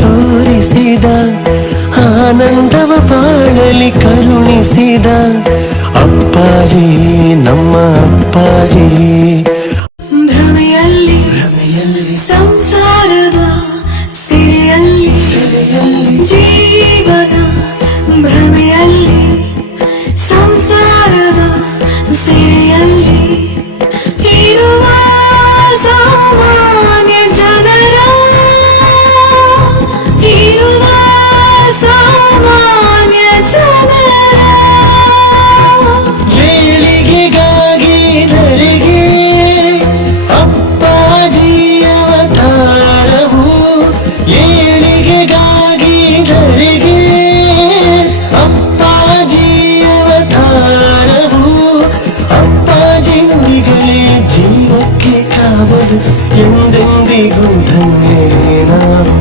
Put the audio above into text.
ತೋರಿಸಿದ, ಆನಂದವ ಬಾಳಲಿ ಕರುಣಿಸಿದ ಅಪ್ಪಾಜಿ, ನಮ್ಮ ಅಪ್ಪಾಜಿ. ಭ್ರಮೆಯಲ್ಲಿ ಸಂಸಾರದ ಸಿರಿಯಲ್ಲಿ ಜೀವನ, ಭ್ರಮೆಯಲ್ಲಿ ಸಂಸಾರದ ಸಿರಿಯಲ್ಲಿ ಇರುವ ಸಾಮಾನ್ಯ ಜನರ, ಇರುವ ಸಾಮಾನ್ಯ ಜನರ ಏಳಿಗೆಗಾಗಿ ಧರೆಗೆ ಅಪ್ಪಾಜಿ ಅವತಾರವು, ಏಳಿಗೆಗಾಗಿ ಧರೆಗೆ ಅಪ್ಪಾಜಿ ಅವತಾರವು. ಅಪ್ಪಾಜಿ ನುಡಿಗಳೇ ಜೀವಕ್ಕೆ ಕಾವಲು, ಎಂದೆಂದಿಗೂ ಧನ್ಯರೇ ನಾವು.